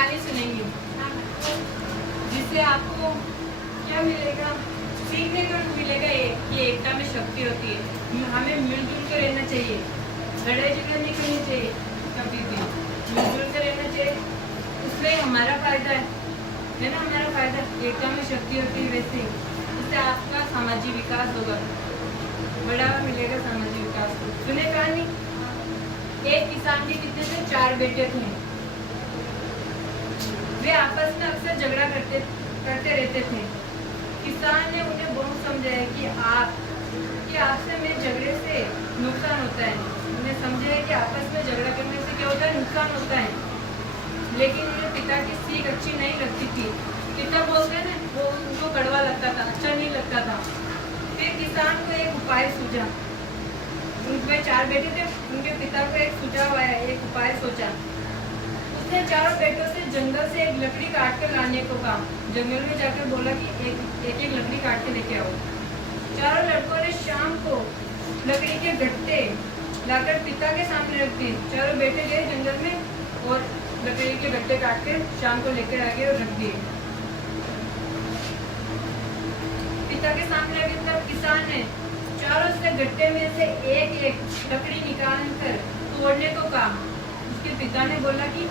कहानी सुनेंगे जिससे आपको क्या मिलेगा, सीखने को मिलेगा ये कि एकता में शक्ति होती है। हमें मिलजुल कर रहना चाहिए, लड़ाई झगड़ा नहीं करनी चाहिए, कभी भी मिलजुल कर रहना चाहिए। उसमें हमारा फायदा है ना, हमारा फायदा। एकता में शक्ति होती है, वैसे इससे आपका सामाजिक विकास होगा, बढ़ावा मिलेगा सामाजिक विकास को। सुने कहानी, एक किसान के कितने थे, 4 बेटे थे। वे आपस में अक्सर झगड़ा करते रहते थे। किसान ने उन्हें बहुत समझाया कि आपसे में झगड़े से नुकसान होता है। उन्हें समझाया कि आपस में झगड़ा करने से क्या होता है, नुकसान होता है। लेकिन उन्हें पिता की सीख अच्छी नहीं लगती थी। पिता बोलते हैं ना, वो उनको कड़वा लगता था, अच्छा नहीं लगता था। फिर किसान को एक उपाय सूझा। उनके 4 बेटे थे, उनके पिता को एक सुझाव आया, एक उपाय सोचा। उसने 4 बेटों से जंगल से एक लकड़ी काट कर लाने को कहा। जंगल में जाकर बोला कि एक लकड़ी काट के लेके आओ। 4 लड़कों ने शाम को लकड़ी के गट्टे लाकर पिता के सामने रख दिए। 4 बेटे गए जंगल में और लकड़ी के गट्टे काट कर शाम को लेकर आ गए और रख दिए पिता के सामने। रखे तब किसान ने चारों से गट्टे में से एक लकड़ी निकाल कर तोड़ने को कहा। उसके पिता ने बोला कि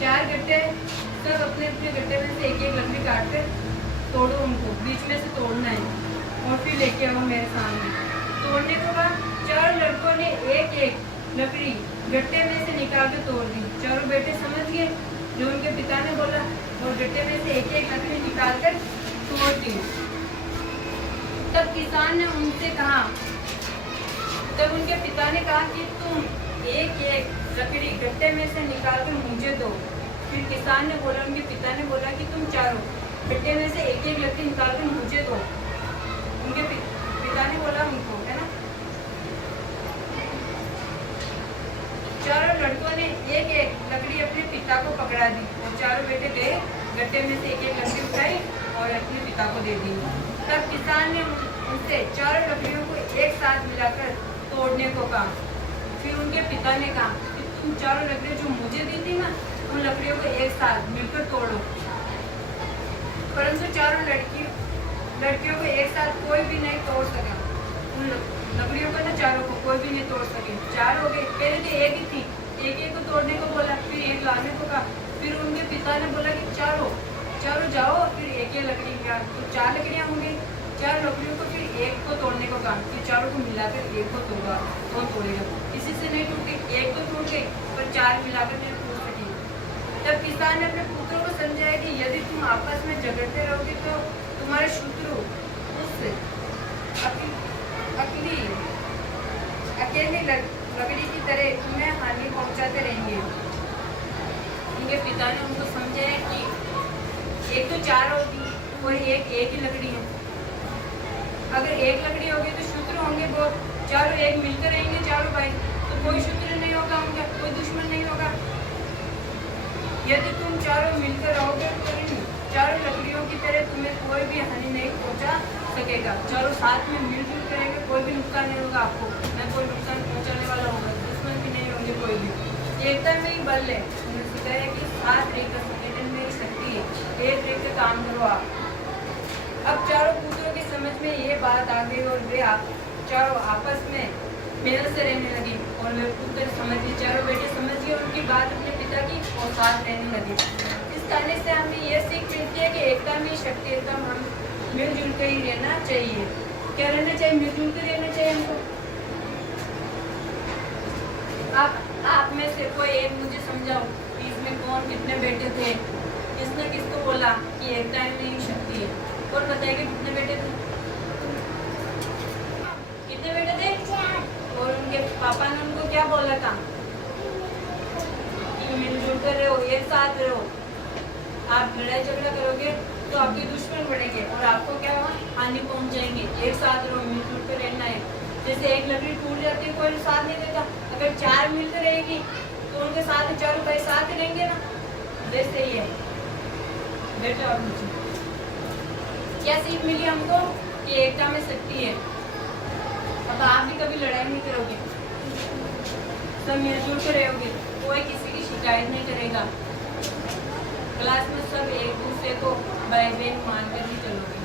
4 गट्टे, सब अपने अपने गट्टे में से एक लकड़ी काट कर तोड़ो, उनको बीच में से तोड़ना है और फिर लेके आओ मेरे सामने। तोड़ने को कहा। 4 लड़कों ने एक लकड़ी गट्टे में से निकाल कर तोड़ दी। 4 बेटे समझ गए जो उनके पिता ने बोला और गट्टे में से एक लकड़ी निकाल कर तोड़ दी। तब किसान ने उनसे कहा, तब उनके पिता ने कहा कि तुम एक लकड़ी गट्टे में से निकाल कर मुझे दो। फिर किसान ने बोला, उनके पिता ने बोला कि तुम चारों गट्टे में से एक लकड़ी निकाल कर मुझे दो। उनके पिता ने बोला उनको, है ना। 4 लड़कों ने एक लकड़ी अपने पिता को पकड़ा दी और 4 बेटे गए, गट्टे में से एक लकड़ी उठाई और अपने पिता को दे दी। तब किसान ने उनसे 4 लकड़ियों को एक साथ मिलाकर तोड़ने को कहा। फिर उनके पिता ने कहा कि तुम 4 लकड़ियां जो मुझे दी थी ना, उन लकड़ियों को एक साथ मिलकर तोड़ो। परंतु 4 लड़कियों को एक साथ कोई भी नहीं तोड़ सका। उन लकड़ियों को ना 4 को कोई भी नहीं तोड़ सके। 4 हो गए, पहले तो एक ही थी, एक को तोड़ने को बोला, फिर एक लाने को कहा। फिर उनके पिता ने बोला कि चारों जाओ, फिर एक लकड़ी का तो 4 लकड़ियां होंगी। 4 लकड़ियों को फिर एक को तोड़ने को कहा कि 4 को मिलाकर एक को तोड़ा, कौन तोड़ेगा। किसी से नहीं टूटी, एक तो टूट गई पर 4 मिलाकर नहीं टूट सकी। तब किसान ने अपने पुत्रों को समझाया कि यदि तुम आपस में झगड़ते रहोगे तो तुम्हारे शत्रु उससे अकेली लकड़ी की तरह तुम्हें हानि पहुंचाते रहेंगे। उनके पिता ने उनको समझाया कि एक तो 4 होगी और एक ही लकड़ी है। अगर एक लकड़ी होगी तो शत्रु होंगे बहुत, 4 एक मिलकर रहेंगे 4 भाई, तो कोई शत्रु नहीं होगा उनका, कोई दुश्मन नहीं होगा। यदि तुम 4 मिलकर रहोगे तो 4 लकड़ियों की तरह तुम्हें कोई भी हानि नहीं पहुंचा सकेगा। 4 साथ में मिलजुल करेंगे, कोई भी नुकसान नहीं होगा आपको, न कोई नुकसान पहुंचाने वाला होगा, दुश्मन भी नहीं होंगे कोई भी। एकता में ही बल है। उन्होंने सिखाया कि साथ रहकर संगठन में शक्ति है, एक रहकर काम करो आप। अब 4 पुत्रों की समझ में ये बात आ गई और वे 4 आपस में मेल से रहने लगे और वे पुत्र समझ गए, 4 बेटे समझ गए उनकी बात अपने पिता की और साथ रहने लगे। इस कहानी से हमें यह सीख मिलती है कि एकता में शक्ति, एकदम हम मिलजुल कर ही रहना चाहिए। क्या रहना चाहिए? मिलजुल कर रहना चाहिए हमको। आप में से कोई एक मुझे समझाओ कि इसमें कौन कितने बेटे थे, किसने किसको बोला कि एकता में ही शक्ति है। कौन बताएगा कितने बेटे थे? कितने बेटे थे? और उनके पापा ने उनको क्या बोला था कि मिलजुल कर रहो, एक साथ रहो। आप लड़ाई झगड़ा करोगे तो आपके दुश्मन बढ़ेंगे और आपको क्या हानि पहुंचाएंगे। एक साथ रहो, मिलजुल कर रहना है। जैसे एक लकड़ी टूट जाती है, कोई साथ नहीं देता। अगर 4 मिलकर रहेगी तो उनके साथ 4 भाई साथ रहेंगे ना, जैसे ही है। बेटा और मुझे क्या सीख मिली हमको कि एकता में शक्ति है। अब आप भी कभी लड़ाई नहीं करोगे, सब मिलजुल कर रहोगे, कोई किसी की शिकायत नहीं करेगा। क्लास में सब एक दूसरे को भाई बहन मान कर ही चलोगे।